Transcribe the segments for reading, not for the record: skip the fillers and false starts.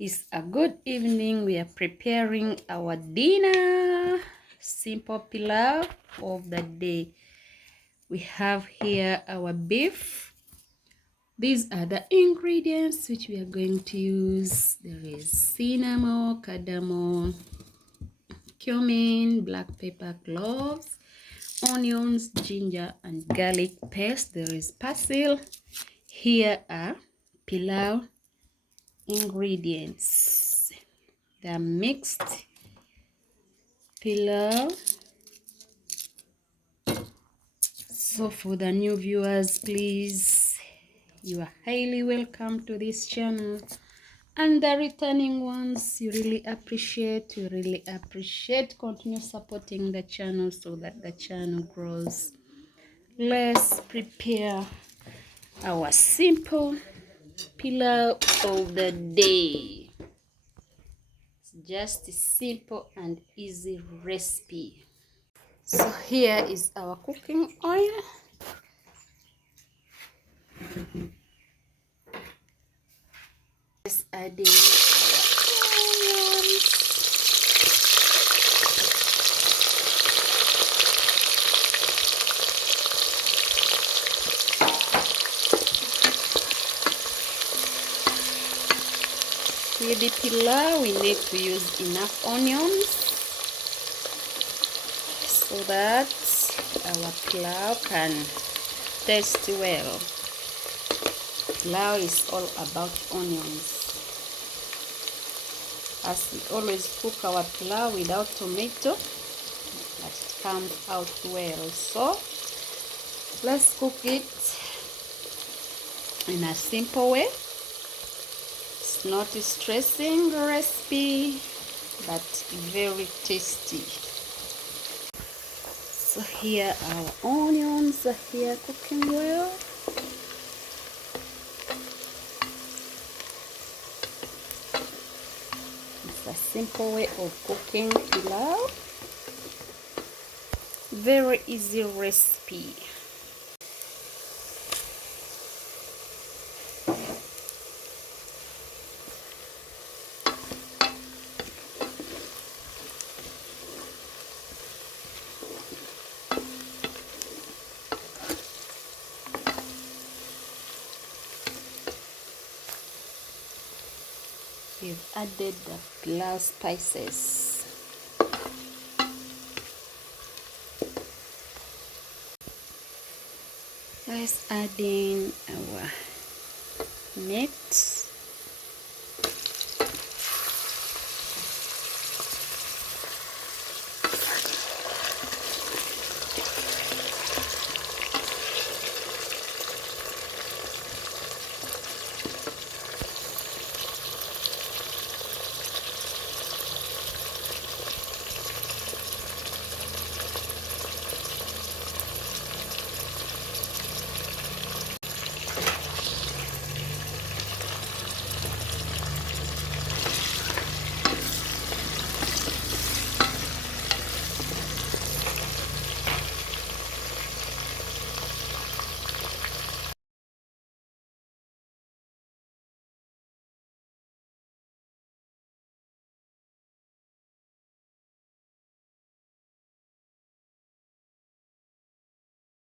It's a good evening. We are preparing our dinner. Simple pilau of the day. We have here our beef. These are the ingredients which we are going to use. There is cinnamon, cardamom, cumin, black pepper, cloves, onions, ginger, and garlic paste. There is basil. Here are pilau ingredients. The mixed pilau. So for the new viewers, please, you are highly welcome to this channel, and the returning ones, we really appreciate continue supporting the channel so that the channel grows. Let's prepare our simple pilau of the day. Just a simple and easy recipe. So here is our cooking oil. Let's add in our onions. With the pilau, we need to use enough onions so that our pilau can taste well. Pilau is all about onions. As we always cook our pilau without tomato, but it comes out well. So let's cook it in a simple way. It's not a stressing recipe, but very tasty. So here our onions are here cooking well. It's a simple way of cooking pilau. Very easy recipe. We've added the pilau spices. Let's add in our meat.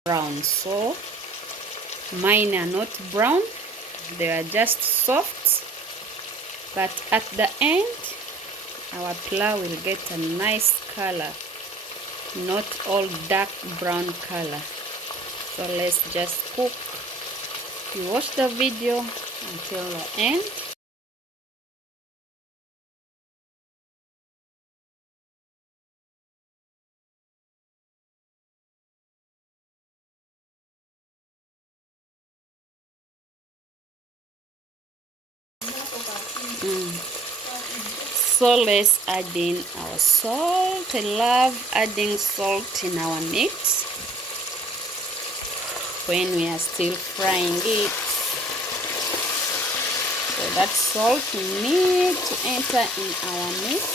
Brown, so mine are not brown, they are just soft, but at the end our pilau will get a nice color, not all dark brown color. So let's just cook. You watch the video until the end. So let's add in our salt. I love adding salt in our meat when we are still frying it. So that salt need to enter in our meat.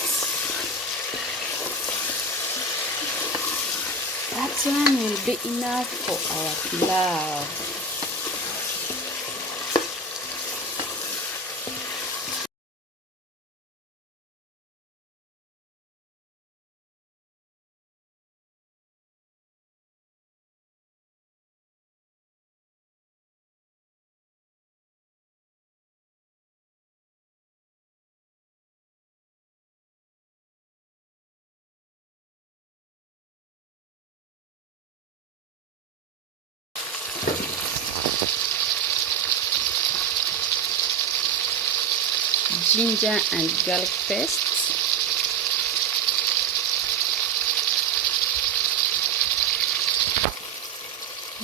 That one will be enough for our pilau. ginger and garlic paste.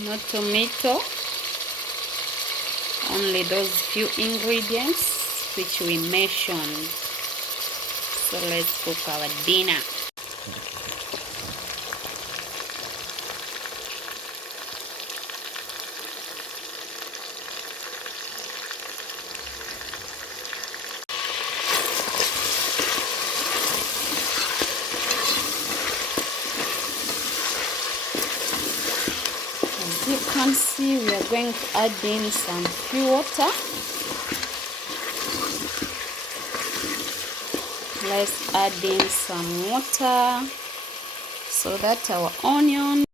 No tomato, only those few ingredients which we mentioned. So let's cook our dinner. As you can see, we are going to add in some few water. Let's add in some water so that our onion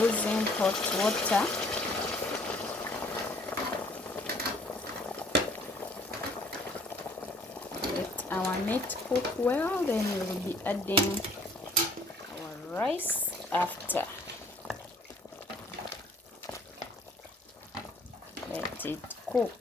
using hot water. Let our meat cook well, then we will be adding our rice after. Let it cook.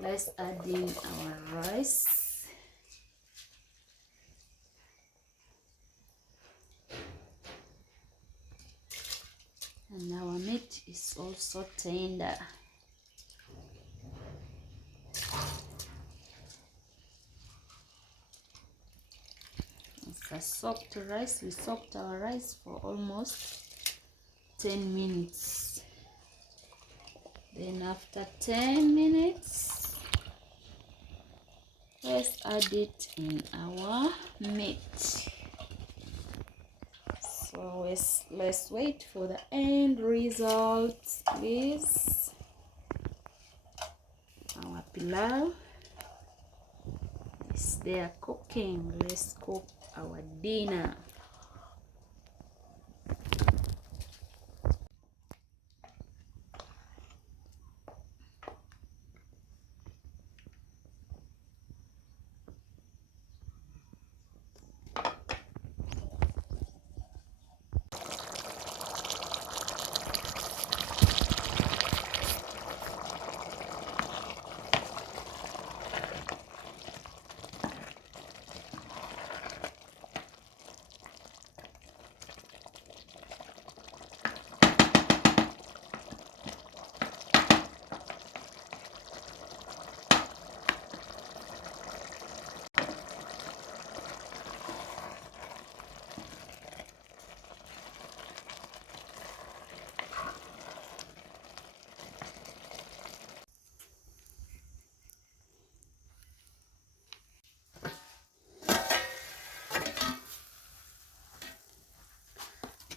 Let's add in our rice. And our meat is also tender. a soaked rice. We soaked our rice for almost 10 minutes. Then after 10 minutes, let's add it in our meat. So let's wait for the end results, please. Our pilau is there cooking. Let's cook our dinner.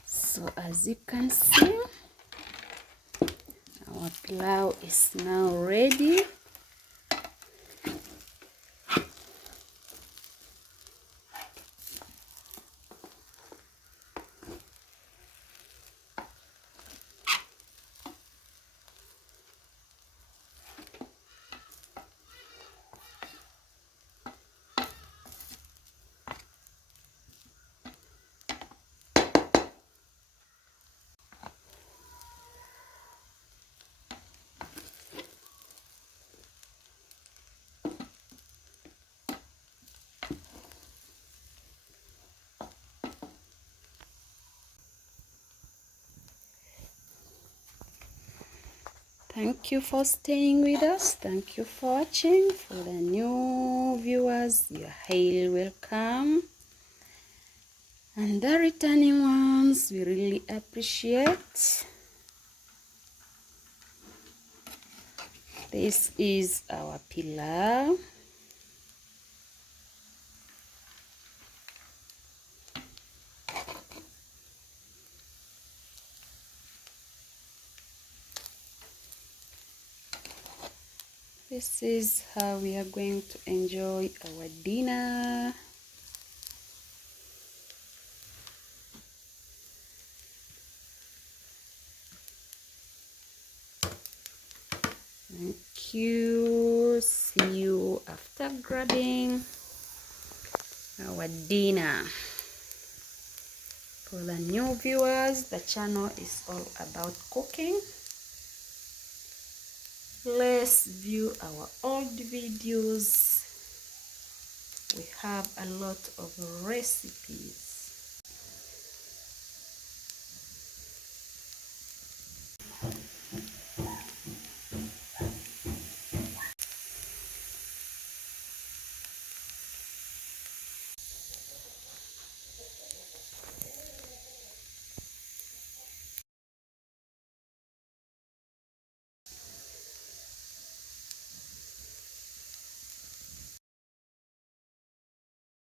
So as you can see, our pilau is now ready. Thank you for staying with us. Thank you for watching. For the new viewers, you're highly welcome. And the returning ones, we really appreciate. This is our pilau. This is how we are going to enjoy our dinner. Thank you. See you after grabbing our dinner. For the new viewers, the channel is all about cooking. Let's view our old videos. We have a lot of recipes.